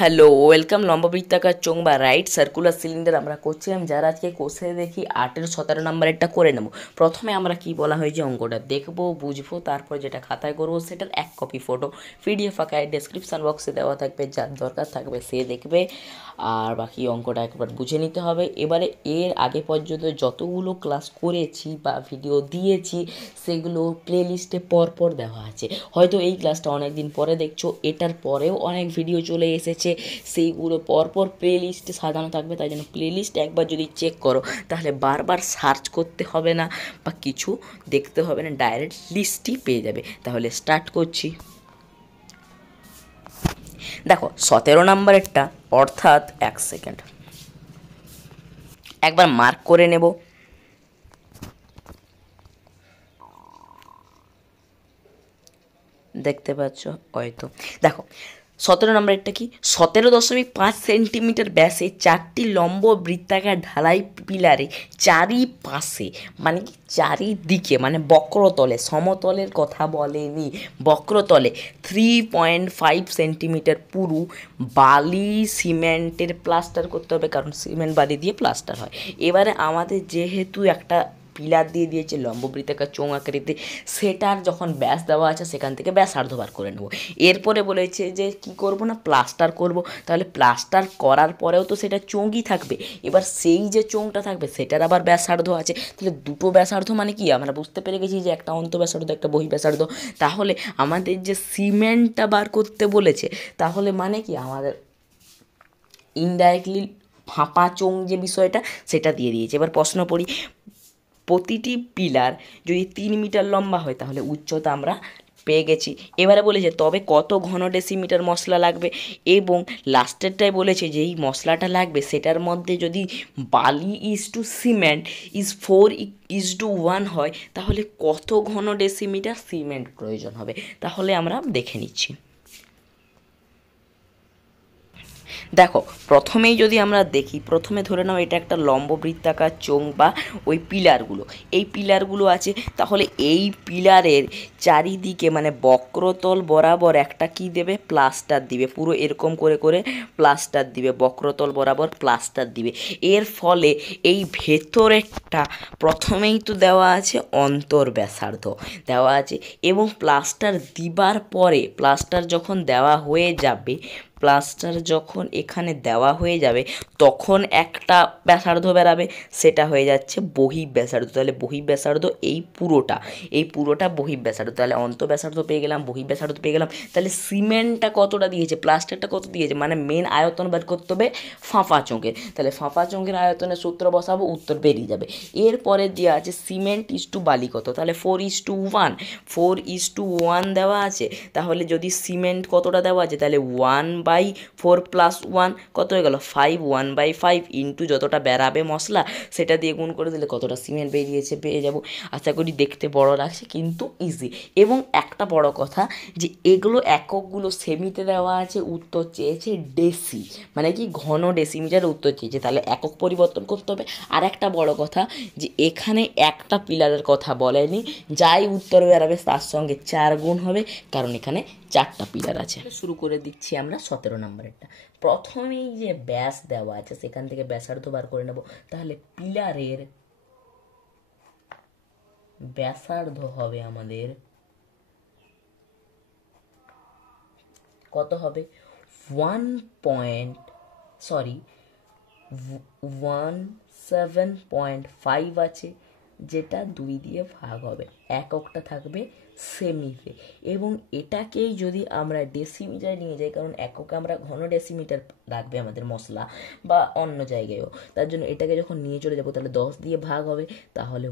Hello, welcome. লম্ববৃত্তাকার চোঙ বা right circular cylinder আমরা করছিলাম, যার আজকে কোষে দেখি 8-17 নম্বরেরটা করে নেব। প্রথমে আমরা কি বলা হয়েছে অঙ্কটা দেখবো, বুঝবো, তারপর যেটা খাতায় করবো সেটার এক কপি ফটো পিডিএফ আকারে ডেসক্রিপশান বক্সে দেওয়া থাকবে, যার দরকার থাকবে সে দেখবে, আর বাকি অঙ্কটা একবার বুঝে নিতে হবে। এবারে এর আগে পর্যন্ত যতগুলো ক্লাস করেছি বা ভিডিও দিয়েছি সেগুলো প্লেলিস্টে পরপর দেওয়া আছে। হয়তো এই ক্লাসটা অনেক দিন পরে দেখছো, এটার পরেও অনেক ভিডিও চলে এসেছে, সেইগুলো পরপর প্লেলিস্টে সাজানো থাকবে। তাই জন্য প্লেলিস্ট একবার যদি চেক করো তাহলে বারবার সার্চ করতে হবে না বা কিছু দেখতে হবে না, ডাইরেক্ট লিস্টই পেয়ে যাবে। তাহলে স্টার্ট করছি। দেখো 17 নম্বরেরটা, অর্থাৎ 1 সেকেন্ড একবার মার্ক করে নেব। দেখতে পাচ্ছ হয়তো। দেখো 17 নম্বরেরটা কি, 17.5 সেন্টিমিটার ব্যাসে 4টি লম্ব বৃত্তাকার ঢালাই পিলারে চারিপাশে, মানে কি চারিদিকে, মানে বক্রতলে, সমতলের কথা বলেনি, বক্রতলে 3.5 সেন্টিমিটার পুরু বালি সিমেন্টের প্লাস্টার করতে হবে, কারণ সিমেন্ট বালি দিয়ে প্লাস্টার হয়। এবারে আমাদের যেহেতু একটা পিলার দিয়ে দিয়েছে লম্ববৃত্তাকার চোঙ আকৃতি, সেটার যখন ব্যাস দেওয়া আছে সেখান থেকে ব্যাসার্ধ বার করে নেব। এরপরে বলেছে যে কি করব না, প্লাস্টার করব। তাহলে প্লাস্টার করার পরেও তো সেটা চোঙই থাকবে, এবার সেই যে চোঙটা থাকবে সেটার আবার ব্যাসার্ধ আছে। তাহলে দুটো ব্যাসার্ধ মানে কি, আমরা বুঝতে পেরে গেছি যে একটা অন্ত ব্যাসার্ধ একটা বহি ব্যাসার্ধ। তাহলে আমাদের যে সিমেন্টটা বার করতে বলেছে, তাহলে মানে কি আমাদের ইনডাইরেক্টলি ফাঁপা চোঙ যে বিষয়টা সেটা দিয়ে দিয়েছে। এবার প্রশ্ন পড়ি, প্রতিটি পিলার যদি 3 মিটার লম্বা হয় তাহলে উচ্চতা আমরা পেয়ে গেছি। এবারে বলেছে তবে কত ঘন ডেসিমিটার মশলা লাগবে, এবং লাস্টেরটাই বলেছে যে এই মশলাটা লাগবে সেটার মধ্যে যদি বালি ইজ টু সিমেন্ট ইজ 4:1 হয় তাহলে কত ঘন ডেসিমিটার সিমেন্ট প্রয়োজন হবে। তাহলে আমরা দেখে নিচ্ছি। দেখো প্রথমেই যদি আমরা দেখি, প্রথমে ধরে নাও এটা একটা লম্ব বৃত্তাকার চোঙ বা ওই পিলারগুলো, এই পিলারগুলো আছে। তাহলে এই পিলারের চারিদিকে মানে বক্রতল বরাবর একটা কি দেবে, প্লাস্টার দিবে, পুরো এরকম করে করে প্লাস্টার দিবে, বক্রতল বরাবর প্লাস্টার দিবে। এর ফলে এই ভেতরেরটা প্রথমেই তো দেওয়া আছে অন্তর ব্যাসার্ধ দেওয়া আছে, এবং প্লাস্টার দিবার পরে, প্লাস্টার যখন দেওয়া হয়ে যাবে, প্লাস্টার যখন এখানে দেওয়া হয়ে যাবে তখন একটা ব্যাসার্ধ বেরাবে, সেটা হয়ে যাচ্ছে বহিঃ ব্যাসার্ধ। তাহলে বহিঃ ব্যাসার্ধ এই পুরোটা বহিঃ ব্যাসার্ধ। তাহলে অন্ত ব্যাসার্ধ পেয়ে গেলাম, বহিঃ ব্যাসার্ধ পেয়ে গেলাম। তাহলে সিমেন্টটা কতটা দিয়েছে, প্লাস্টারটা কত দিয়েছে, মানে মেন আয়তন বের করতে হবে ফাঁপা চোঙের। তাহলে ফাঁপা চোঙের আয়তনের সূত্র বসাবো, উত্তর বেরিয়ে যাবে। এরপরে দেওয়া আছে সিমেন্ট ইজ টু বালি কত, তাহলে 4:1, 4:1 দেওয়া আছে। তাহলে যদি সিমেন্ট কতটা দেওয়া আছে, তাহলে 1/4 + 1 কত হয়ে গেল 5, 1/5 ইন্টু যতটা বেরাবে মশলা সেটা দিয়ে গুণ করে দিলে কতটা সিমেন্ট বেরিয়েছে পেয়ে যাব। আশা করি দেখতে বড় লাগছে কিন্তু ইজি। এবং একটা বড় কথা যে এগুলো এককগুলো সেমিতে দেওয়া আছে, উত্তর চেয়েছে ডেসি, মানে কি ঘন ডেসিমিটারে উত্তর চেয়েছে, তাহলে একক পরিবর্তন করতে হবে। আর একটা বড় কথা যে এখানে একটা পিলারের কথা বলেনি, যাই উত্তর বেরাবে তার সঙ্গে 4 গুণ হবে, কারণ এখানে 4টা পিলার আছে। শুরু করে দিচ্ছি আমরা 17 নম্বরেরটা। প্রথমেই যে ব্যাস দেওয়া আছে সেখান থেকে ব্যাসার্ধ বার করে নেব। তাহলে পিলারের ব্যাসার্ধ হবে আমাদের কত হবে, 17.5 আছে, যেটা 2 দিয়ে ভাগ হবে, এককটা থাকবে সেমিতে। এবং এটাকেই যদি আমরা ডেসিমিটারে নিয়ে যাই, কারণ এককে আমরা ঘন ডেসিমিটার রাখবে আমাদের মশলা বা অন্য জায়গায়ও, তার জন্য এটাকে যখন নিয়ে চলে যাবো তাহলে 10 দিয়ে ভাগ হবে, তাহলে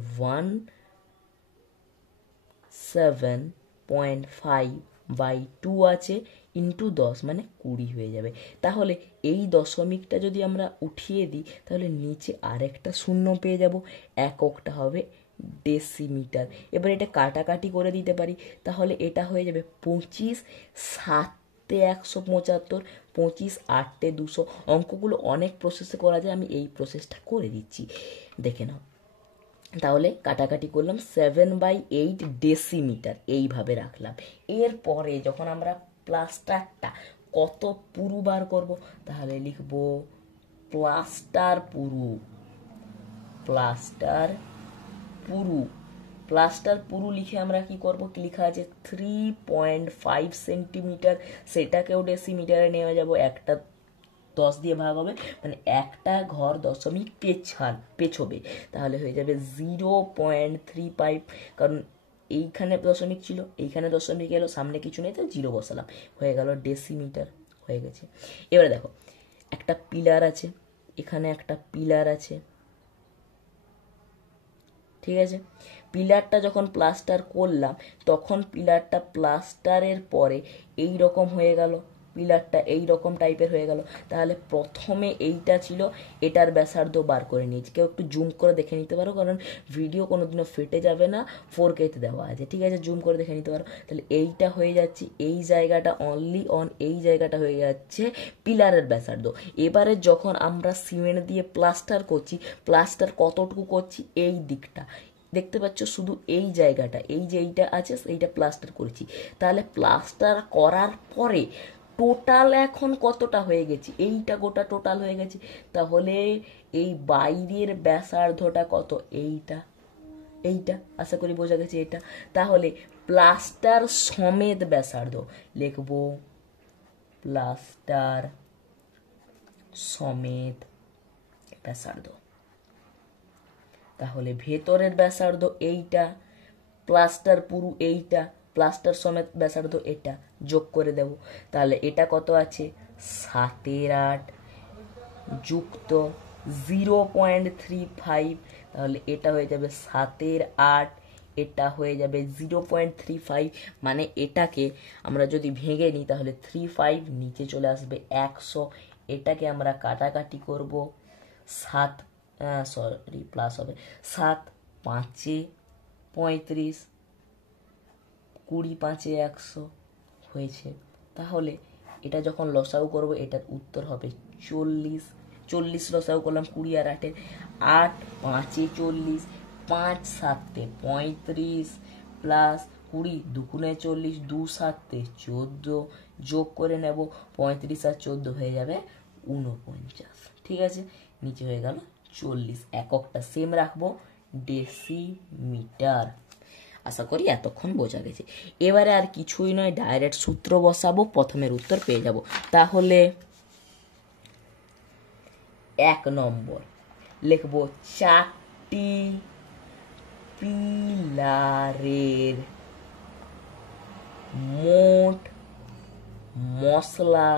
17.5/2 আছে ইন্টু 10 মানে 20 হয়ে যাবে। তাহলে এই দশমিকটা যদি আমরা উঠিয়ে দিই তাহলে নিচে আরেকটা শূন্য পেয়ে যাব, এককটা হবে ডেসিমিটার। এবার এটা কাটাকাটি করে দিতে পারি, তাহলে এটা হয়ে যাবে 25 7 175, 25 8 200। অঙ্কগুলো অনেক প্রসেসে করা যায়, আমি এই প্রসেসটা করে দিচ্ছি, দেখে নাও। তাহলে কাটাকাটি করলাম, 7/8 ডেসিমিটার এইভাবে রাখলাম। এরপরে যখন আমরা প্লাস্টারটা কত পুরু বার করব, তাহলে লিখব প্লাস্টার পুরু। প্লাস্টার পুরু, প্লাস্টার পুরু লিখে আমরা কি করব, লেখা আছে 3.5 সেন্টিমিটার, সেটাকেও ডেসিমিটারে নেওয়া যাব, একটা 10 দিয়ে ভাগ হবে, মানে একটা ঘর দশমিক পেছবে, তাহলে হয়ে যাবে 0.35, কারণ এইখানে দশমিক ছিল, এইখানে দশমিক এলো, সামনে কিছু নেই, তো 0 বসালাম, হয়ে গেল ডেসিমিটার, হয়ে গেছে। এবারে দেখো একটা পিলার আছে, এখানে একটা পিলার আছে, ঠিক আছে। পিলারটা যখন প্লাস্টার করলাম তখন পিলারটা প্লাস্টারের পরে এই রকম হয়ে গেল, পিলারটা এই রকম টাইপের হয়ে গেল, তাহলে প্রথমে এইটা ছিল, এটার ব্যাসার্ধ বার করে নিয়েছি, কেউ একটু জুম করে দেখে নিতে পারো, কারণ ভিডিও কোনোদিনও ফেটে যাবে না, 4K তে দেওয়া আছে, ঠিক আছে, জুম করে দেখে নিতে পারো। তাহলে এইটা হয়ে যাচ্ছে, এই জায়গাটা অনলি অন এই জায়গাটা হয়ে যাচ্ছে পিলারের ব্যাসার্ধ। এবারে যখন আমরা সিমেন্ট দিয়ে প্লাস্টার করছি, প্লাস্টার কতটুকু করছি, এই দিকটা দেখতে পাচ্ছ, শুধু এই জায়গাটা, এই যে এইটা আছে এইটা প্লাস্টার করেছি, তাহলে প্লাস্টার করার পরে টোটাল এখন কতটা হয়ে গেছে, এইটা গোটা টোটাল হয়ে গেছে, তাহলে এই বাইরের ব্যাসার্ধটা কত, এইটা, এইটা আশা করি বোঝা গেছে এটা। তাহলে প্লাস্টার সমেত ব্যাসার্ধ লিখব, প্লাস্টার সমেত ব্যাসার্ধ, তাহলে ভেতরের ব্যাসার্ধ এইটা, প্লাস্টার পুরু এইটা, প্লাস্টার সমেত ব্যাসার্ধ এটা, যোগ করে দেব, তাহলে এটা কত আছে 7/8 যুক্ত 0.35, তাহলে এটা হয়ে যাবে 7/8, এটা হয়ে যাবে 0.35, মানে এটাকে আমরা যদি ভেঙে নিই তাহলে 35 নিচে চলে আসবে 100, এটাকে আমরা কাটাকাটি করব, 7 সরি প্লাস হবে, 7 5 35, 20 5 100 হয়েছে। তাহলে এটা যখন লসাগু করব এটার উত্তর হবে 40, 40 লসাগু করলাম 20 আর 8 8 5 40, 5 7 35 প্লাস 20 2 40, 2 7 14, যোগ করে নেব 35 আর 14 হয়ে যাবে 49, ঠিক আছে, নিচে হয়ে গেল 40, এককটা সেম রাখবো ডেসিমিটার। আশা করি এতক্ষণ বোঝা গেছে। এবারে আর কিছুই নয়, ডাইরেক্ট সূত্র বসাবো, প্রথমের উত্তর পেয়ে যাব। তাহলে 1 নম্বর লিখবো 4টি পিলারের মোট মশলা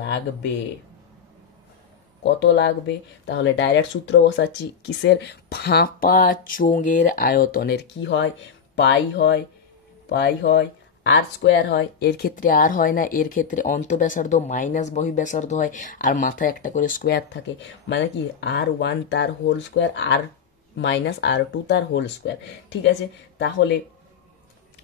লাগবে, কত লাগবে, তাহলে ডাইরেক্ট সূত্র বসাচ্ছি, কিসের, ফাঁপা চোঙের আয়তনের, কি হয়, পাই হয়, পাই হয়, আর স্কোয়ার হয়, এর ক্ষেত্রে আর হয় না, এর ক্ষেত্রে অন্তঃব্যাসার্ধ মাইনাস বহিঃব্যাসার্ধ হয়, আর মাথায় একটা করে স্কোয়ার থাকে, মানে কি R1 তার হোল স্কোয়ার, আর মাইনাস R2 তার হোল স্কোয়ার, ঠিক আছে। তাহলে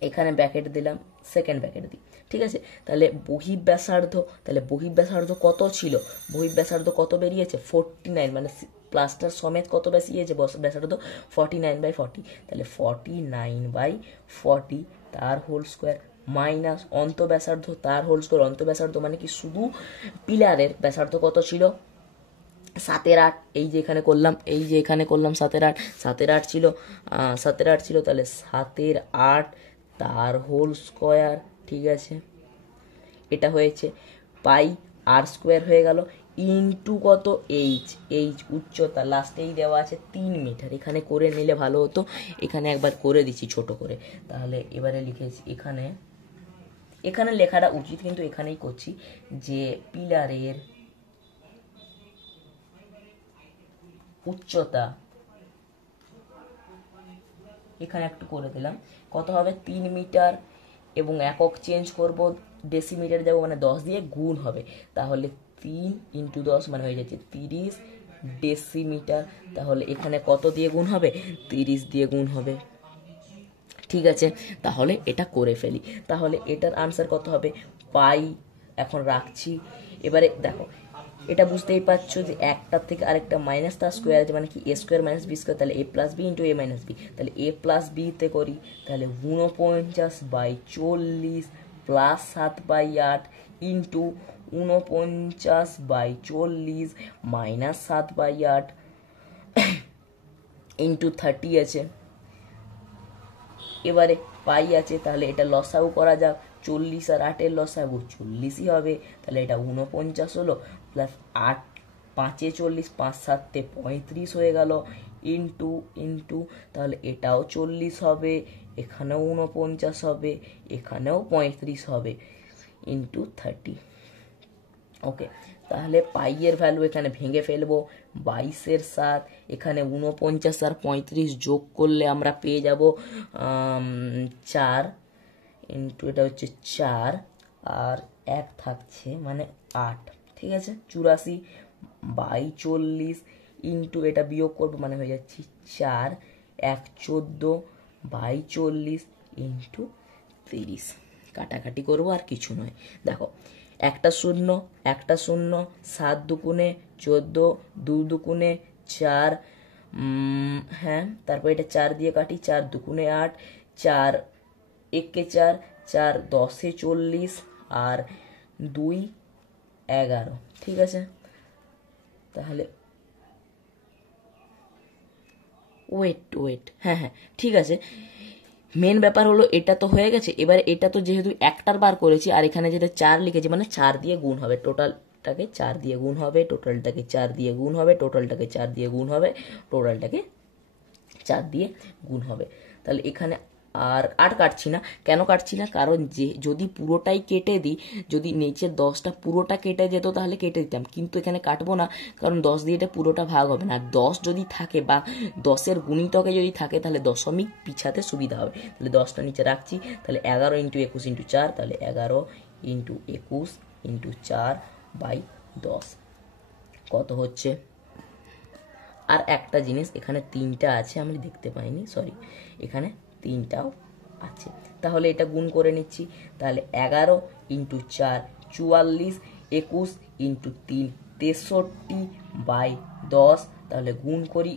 এখানে ব্র্যাকেট দিলাম, সেকেন্ড ব্র্যাকেট দিই, ঠিক আছে। তাহলে বহিঃব্যাসার্ধ, তাহলে বহিঃব্যাসার্ধ কত ছিল, বহিঃব্যাসার্ধ কত বেরিয়েছে 49, মানে প্লাস্টার সমেত কত বেরিয়েছে ব্যাসার্ধ 49/40, তাহলে 49/40 তার হোল স্কোয়ার, মাইনাস অন্তঃব্যাসার্ধ তার হোল স্কোয়ার, অন্তঃব্যাসার্ধ মানে কি শুধু পিলারের ব্যাসার্ধ কত ছিল 7/8, এই যে এখানে করলাম, এই যে এখানে করলাম 7/8, 7/8 ছিল, 7/8 ছিল, তাহলে 7/8 তার হোল স্কোয়ার, ঠিক আছে, এটা হয়েছে পাই আর স্কোয়ার হয়ে গেল, ইনটু কত এইচ, এইচ উচ্চতা লাস্টেই দেওয়া আছে 3 মিটার, এখানে করে নিলে ভালো হতো, এখানে একবার করে দিচ্ছি ছোট করে, তাহলে এবারে লিখেছি এখানে, এখানে লেখাটা উচিত কিন্তু এখানেই করছি, যে পিলারের উচ্চতা, এখানে একটু করে দিলাম, কত হবে 3 মিটার, এবং একক চেঞ্জ করব, ডেসিমিটার যাব, মানে 10 দিয়ে গুণ হবে, তাহলে 3 × 10 মানে হয়ে যাচ্ছে 30 ডেসিমিটার, তাহলে এখানে কত দিয়ে গুণ হবে 30 দিয়ে গুণ হবে, ঠিক আছে। তাহলে এটা করে ফেলি, তাহলে এটার আনসার কত হবে, পাই, এখন রাখছি। এবারে দেখো এটা বুঝতেই পারছো যে একটার থেকে আরেকটা মাইনাস তার স্কোয়ার আছে, মানে কি a square minus B square, তাহলে a plus B into a minus B, তাহলে a প্লাস বিতে করি, তাহলে 49/40 প্লাস 7/8 ইন্টু 49/40 মাইনাস 7/8 ইন্টু 30 আছে। এবারে পাই আছে, তাহলে এটা লসাগু করা যাক। 40 আর 8-এর লসাগু 40ই হবে, তাহলে এটা 49 হলো, প্লাস 8 5-এ 40, 5 7-এ 35 হয়ে গেল, ইন্টু ইন্টু তাহলে এটাও 40 হবে, এখানেও 49 হবে, এখানেও 35 হবে, ইন্টু 30। ওকে, তাহলে পাইয়ের ভ্যালু এখানে ভেঙে ফেলবো। 22-এর 7, এখানে 49 আর 35 যোগ করলে আমরা পেয়ে যাব 4 ইন্টু এটা হচ্ছে 4 আর 1 থাকছে মানে 8, ঠিক আছে। 84/40 ইন্টু এটা বিয়োগ করবো মানে হয়ে যাচ্ছে 4 1 14/40 ইন্টু 30। কাটাকাটি করবো আর কিছু নয়। দেখো একটা শূন্য একটা শূন্য, 7 দুগুণে 14, 2 দুগুণে 4, হ্যাঁ, তারপর এটা 4 দিয়ে কাটি, 4 দুগুণে 8, 4 1-এ 4, 4 10-এ 40 আর 2 11, ঠিক আছে। তাহলে ওয়েট, হ্যাঁ হ্যাঁ ঠিক আছে। মেন ব্যাপার হলো এটা তো হয়ে গেছে, এবার এটা তো যেহেতু একটার বার করেছি আর এখানে যেটা 4 লিখেছি মানে 4 দিয়ে গুণ হবে, টোটালটাকে 4 দিয়ে গুণ হবে, টোটালটাকে 4 দিয়ে গুণ হবে, টোটালটাকে 4 দিয়ে গুণ হবে, টোটালটাকে 4 দিয়ে গুণ হবে। তাহলে এখানে আর 8 কাটছি না। কেন কাটছি না? কারণ যে যদি পুরোটাই কেটে দিই, যদি নিচের 10টা পুরোটা কেটে যেত তাহলে কেটে দিতাম, কিন্তু এখানে কাটবো না, কারণ 10 দিয়ে এটা পুরোটা ভাগ হবে না। আর 10 যদি থাকে বা 10-এর গুণিতকে যদি থাকে তাহলে দশমিক পিছাতে সুবিধা হবে। তাহলে 10টা নিচে রাখছি, তাহলে 11 ইন্টু 21 ইন্টু 4, তাহলে 11 ইন্টু 21 ইন্টু 4/10 কত হচ্ছে। আর একটা জিনিস, এখানে 3টা আছে আমি দেখতে পাইনি, সরি, এখানে 3টাও আছে, তাহলে এটা গুণ করে নিচ্ছি। তাহলে 11 ইন্টু 4 44, 21 ইন্টু 3 63/10, তাহলে গুণ করি।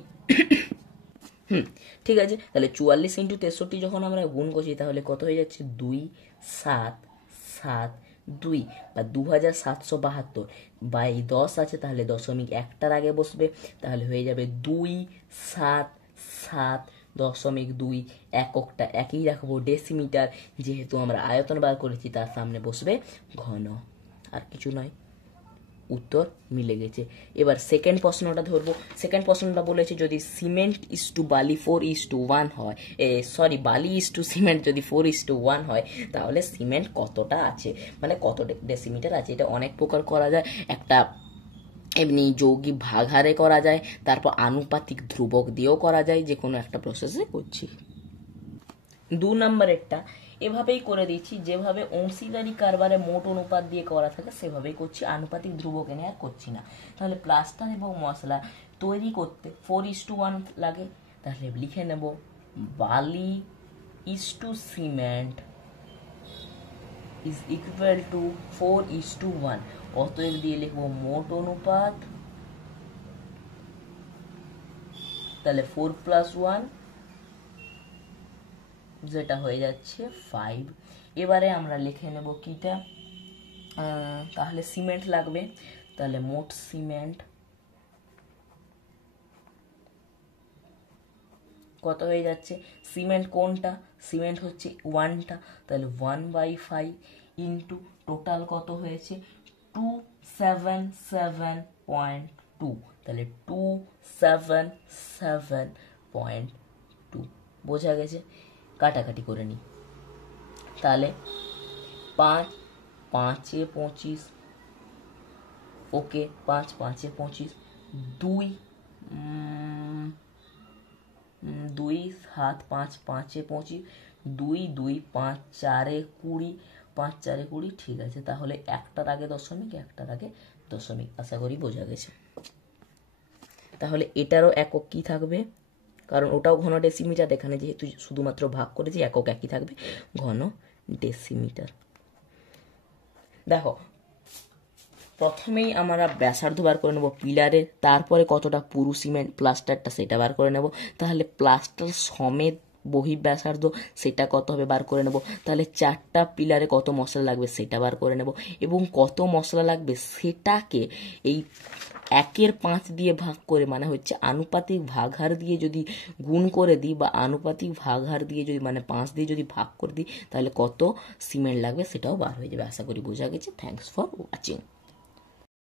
ঠিক আছে, তাহলে 44 ইন্টু 63 যখন আমরা গুণ করছি তাহলে কত হয়ে যাচ্ছে 2772 বা 2772/10 আছে, তাহলে দশমিক একটার আগে বসবে, তাহলে হয়ে যাবে 277.2। এককটা একই রাখবো, ডেসিমিটার, যেহেতু আমরা আয়তন বার করেছি তার সামনে বসবে ঘন, আর কিছু নয়। উত্তর মিলে গেছে। এবার সেকেন্ড প্রশ্নটা ধরবো। সেকেন্ড প্রশ্নটা বলেছে যদি সিমেন্ট ইস টু বালি 4:1 হয়, সরি বালি ইস টু সিমেন্ট যদি 4:1 হয়, তাহলে সিমেন্ট কতটা আছে, মানে কত ডেসিমিটার আছে। এটা অনেক প্রকার করা যায়, একটা এমনি যৌগিক ভাগ হারে করা যায়, তারপর আনুপাতিক ধ্রুবক দিয়েও করা যায়, যে কোনো একটা প্রসেসে করছি। 2 নম্বরেরটা এভাবেই করে দিচ্ছি, যেভাবে অংশীদারি কারবারে মোট অনুপাত দিয়ে করা থাকে সেভাবেই করছি, আনুপাতিক ধ্রুবক এনে আর করছি না। তাহলে প্লাস্টার এবং মশলা তৈরি করতে 4:1 লাগে, তাহলে লিখে নেব বালি is to cement is equal to 4:1। অতএব দিয়ে লিখবো মোট অনুপাত, তাহলে 4 + 1 যেটা হয়ে যাচ্ছে 5। এবারে আমরা লিখে নেব কিটা, তাহলে সিমেন্ট লাগবে, তাহলে মোট সিমেন্ট কত হয়ে যাচ্ছে। সিমেন্ট কোনটা? সিমেন্ট হচ্ছে 1টা, তাহলে 1/5 ইন্টু টোটাল কত হয়েছে 277.2, তাহলে 277.2 বোঝা গেছে। কাটাকাটি করে নিই, তাহলে 5 5-এ 25, ওকে, 5 5-এ 25, 2 7 5 5-এ 25, 2 2 5 4-এ 20, 5 4-এ 20, ঠিক আছে। তাহলে একটার আগে দশমিক, একটার আগে দশমিক, আশা করি বোঝা গেছে। তাহলে এটারও একক কি থাকবে, কারণ ওটাও ঘন ডেসিমিটার, এখানে যেহেতু শুধুমাত্র ভাগ করেছি একক একই থাকবে, ঘন ডেসিমিটার। দেখো প্রথমেই আমরা ব্যাসার্ধ বার করে নেব পিলারের, তারপরে কতটা পুরু সিমেন্ট প্লাস্টারটা সেটা বার করে নেব। তাহলে প্লাস্টার সমেত বহিঃব্যাসার্ধ সেটা কত হবে বার করে নেব। তাহলে 4টা পিলারে কত মশলা লাগবে সেটা বার করে নেব, এবং কত মশলা লাগবে সেটাকে এই 1/5 দিয়ে ভাগ করে, মানে হচ্ছে আনুপাতিক ভাগহার দিয়ে যদি গুণ করে দিই, বা আনুপাতিক ভাগহার দিয়ে যদি মানে 5 দিয়ে যদি ভাগ করে দিই, তাহলে কত সিমেন্ট লাগবে সেটাও বার হয়ে যাবে। আশা করি বোঝা গেছে। Thanks for watching.